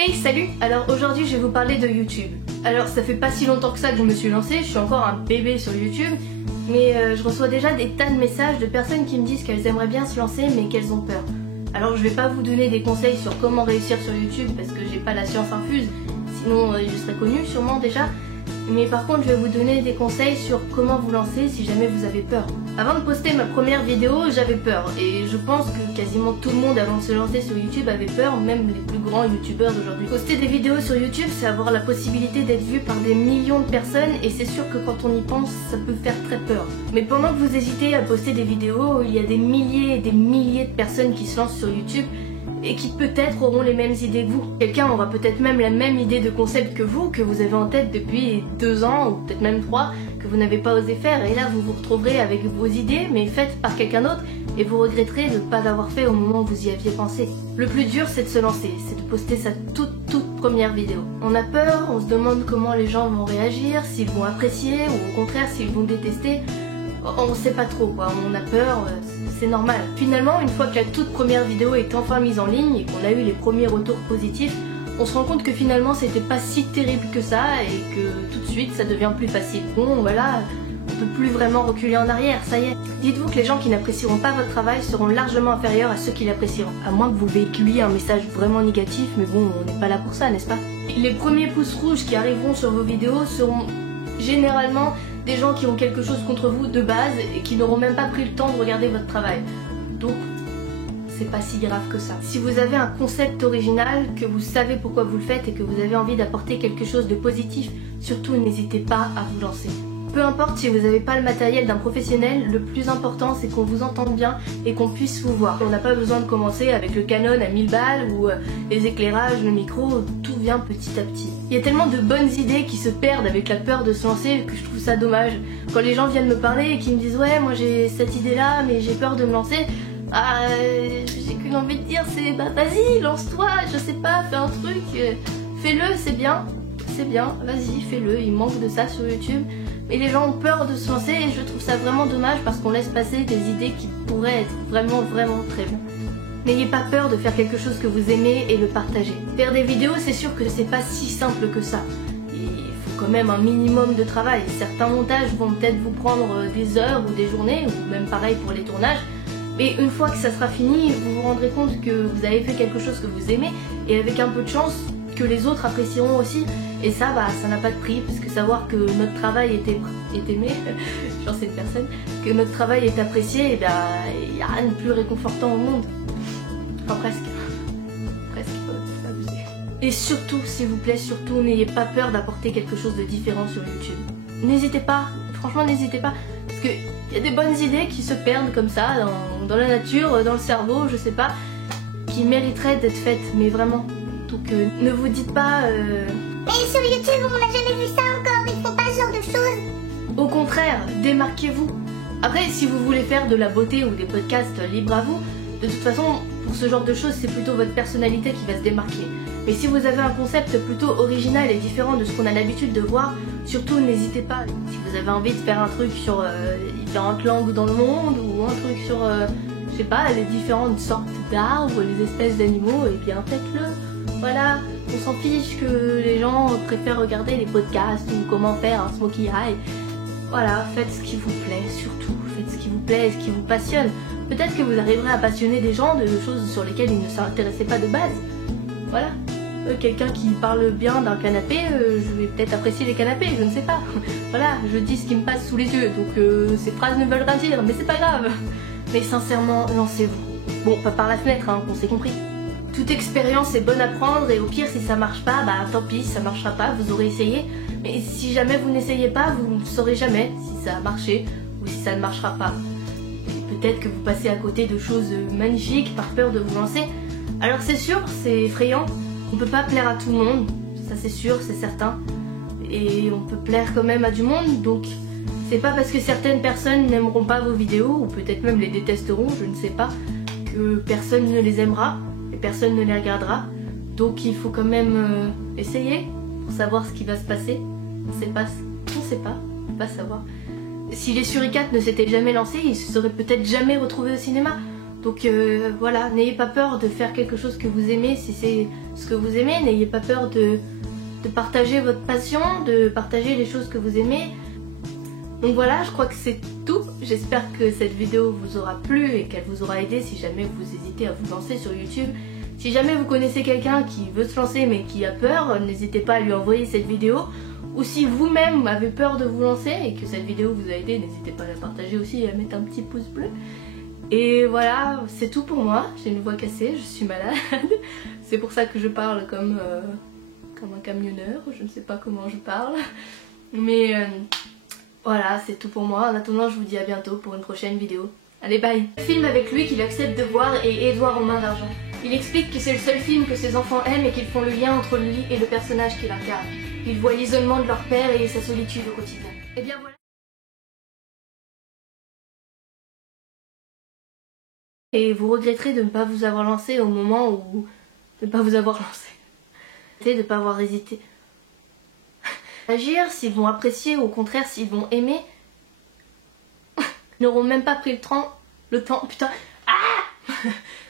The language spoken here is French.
Hey, salut! Alors aujourd'hui je vais vous parler de YouTube. Alors ça fait pas si longtemps que ça que je me suis lancée, je suis encore un bébé sur YouTube, mais je reçois déjà des tas de messages de personnes qui me disent qu'elles aimeraient bien se lancer mais qu'elles ont peur. Alors je vais pas vous donner des conseils sur comment réussir sur YouTube parce que j'ai pas la science infuse, sinon je serais connue sûrement déjà. Mais par contre je vais vous donner des conseils sur comment vous lancer si jamais vous avez peur. Avant de poster ma première vidéo, j'avais peur et je pense que quasiment tout le monde avant de se lancer sur YouTube avait peur, même les plus grands youtubeurs d'aujourd'hui. Poster des vidéos sur YouTube, c'est avoir la possibilité d'être vu par des millions de personnes et c'est sûr que quand on y pense, ça peut faire très peur. Mais pendant que vous hésitez à poster des vidéos, il y a des milliers et des milliers de personnes qui se lancent sur YouTube et qui peut-être auront les mêmes idées que vous. Quelqu'un aura peut-être même la même idée de concept que vous avez en tête depuis 2 ans ou peut-être même 3, que vous n'avez pas osé faire, et là vous vous retrouverez avec vos idées mais faites par quelqu'un d'autre et vous regretterez de ne pas l'avoir fait au moment où vous y aviez pensé. Le plus dur c'est de se lancer, c'est de poster sa toute première vidéo. On a peur, on se demande comment les gens vont réagir, s'ils vont apprécier ou au contraire s'ils vont détester. On sait pas trop quoi, on a peur, c'est normal. Finalement, une fois que la toute première vidéo est enfin mise en ligne et qu'on a eu les premiers retours positifs, on se rend compte que finalement c'était pas si terrible que ça et que tout de suite ça devient plus facile. Bon voilà, on peut plus vraiment reculer en arrière, ça y est. Dites-vous que les gens qui n'apprécieront pas votre travail seront largement inférieurs à ceux qui l'apprécieront. À moins que vous véhiculiez un message vraiment négatif, mais bon, on n'est pas là pour ça, n'est-ce pas? Les premiers pouces rouges qui arriveront sur vos vidéos seront généralement des gens qui ont quelque chose contre vous de base et qui n'auront même pas pris le temps de regarder votre travail. Donc, c'est pas si grave que ça. Si vous avez un concept original, que vous savez pourquoi vous le faites et que vous avez envie d'apporter quelque chose de positif, surtout n'hésitez pas à vous lancer. Peu importe si vous n'avez pas le matériel d'un professionnel, le plus important c'est qu'on vous entende bien et qu'on puisse vous voir. On n'a pas besoin de commencer avec le Canon à 1000 balles ou les éclairages, le micro, tout vient petit à petit. Il y a tellement de bonnes idées qui se perdent avec la peur de se lancer que je trouve ça dommage. Quand les gens viennent me parler et qui me disent ouais moi j'ai cette idée là mais j'ai peur de me lancer, j'ai qu'une envie de dire c'est bah vas-y lance-toi, je sais pas, fais un truc, fais-le, c'est bien, vas-y fais-le, il manque de ça sur YouTube. Mais les gens ont peur de se lancer et je trouve ça vraiment dommage parce qu'on laisse passer des idées qui pourraient être vraiment très bien. N'ayez pas peur de faire quelque chose que vous aimez et le partager. Faire des vidéos, c'est sûr que c'est pas si simple que ça. Il faut quand même un minimum de travail. Certains montages vont peut-être vous prendre des heures ou des journées, ou même pareil pour les tournages. Mais une fois que ça sera fini, vous vous rendrez compte que vous avez fait quelque chose que vous aimez et avec un peu de chance, que les autres apprécieront aussi. Et ça, ça n'a pas de prix, parce que savoir que notre travail est aimé, j'en sais une personne, que notre travail est apprécié, et il n'y a rien de plus réconfortant au monde. Enfin presque. Presque, abusé. Et surtout, s'il vous plaît, surtout, n'ayez pas peur d'apporter quelque chose de différent sur YouTube. N'hésitez pas, franchement n'hésitez pas, parce qu'il y a des bonnes idées qui se perdent comme ça, dans la nature, dans le cerveau, je sais pas, qui mériteraient d'être faites, mais vraiment. Donc ne vous dites pas mais sur YouTube on n'a jamais vu ça encore, ils font pas ce genre de choses. Au contraire, démarquez-vous. Après si vous voulez faire de la beauté ou des podcasts, libre à vous. De toute façon pour ce genre de choses c'est plutôt votre personnalité qui va se démarquer. Mais si vous avez un concept plutôt original et différent de ce qu'on a l'habitude de voir, surtout n'hésitez pas. Si vous avez envie de faire un truc sur différentes langues dans le monde ou un truc sur je sais pas, les différentes sortes d'arbres, les espèces d'animaux, et bien faites-le. Voilà, on s'en fiche que les gens préfèrent regarder les podcasts ou comment faire un smokey eye. Voilà, faites ce qui vous plaît, surtout. Faites ce qui vous plaît et ce qui vous passionne. Peut-être que vous arriverez à passionner des gens de choses sur lesquelles ils ne s'intéressaient pas de base. Voilà. Quelqu'un qui parle bien d'un canapé, je vais peut-être apprécier les canapés, je ne sais pas. Voilà, je dis ce qui me passe sous les yeux, donc ces phrases ne veulent rien dire, mais c'est pas grave. Mais sincèrement, lancez-vous. Bon, pas par la fenêtre, hein, on s'est compris. Toute expérience est bonne à prendre et au pire si ça marche pas, tant pis, ça marchera pas, vous aurez essayé. Mais si jamais vous n'essayez pas, vous ne saurez jamais si ça a marché ou si ça ne marchera pas. Et peut-être que vous passez à côté de choses magnifiques par peur de vous lancer. Alors c'est sûr, c'est effrayant, on peut pas plaire à tout le monde, ça c'est sûr, c'est certain. Et on peut plaire quand même à du monde, donc c'est pas parce que certaines personnes n'aimeront pas vos vidéos, ou peut-être même les détesteront, je ne sais pas, que personne ne les aimera. Personne ne les regardera, donc il faut quand même essayer pour savoir ce qui va se passer. On sait pas, on peut pas savoir. Si les Suricates ne s'étaient jamais lancés, ils se seraient peut-être jamais retrouvés au cinéma. Donc voilà, n'ayez pas peur de faire quelque chose que vous aimez si c'est ce que vous aimez, n'ayez pas peur de partager votre passion, de partager les choses que vous aimez. Donc voilà, je crois que c'est tout. J'espère que cette vidéo vous aura plu et qu'elle vous aura aidé si jamais vous hésitez à vous lancer sur YouTube. Si jamais vous connaissez quelqu'un qui veut se lancer mais qui a peur, n'hésitez pas à lui envoyer cette vidéo. Ou si vous-même avez peur de vous lancer et que cette vidéo vous a aidé, n'hésitez pas à la partager aussi et à mettre un petit pouce bleu. Et voilà, c'est tout pour moi. J'ai une voix cassée, je suis malade. C'est pour ça que je parle comme un camionneur, je ne sais pas comment je parle. Mais voilà, c'est tout pour moi. En attendant, je vous dis à bientôt pour une prochaine vidéo. Allez, bye. Le film avec lui qu'il accepte de voir est Édouard aux mains d'argent. Il explique que c'est le seul film que ses enfants aiment et qu'ils font le lien entre lui et le personnage qu'il incarne. Ils voient l'isolement de leur père et sa solitude au quotidien. Et bien voilà. Et vous regretterez de ne pas vous avoir lancé au moment où... de ne pas vous avoir lancé. De ne pas avoir hésité. Agir, s'ils vont apprécier ou au contraire s'ils vont aimer. Ils n'auront même pas pris le temps, putain. Ah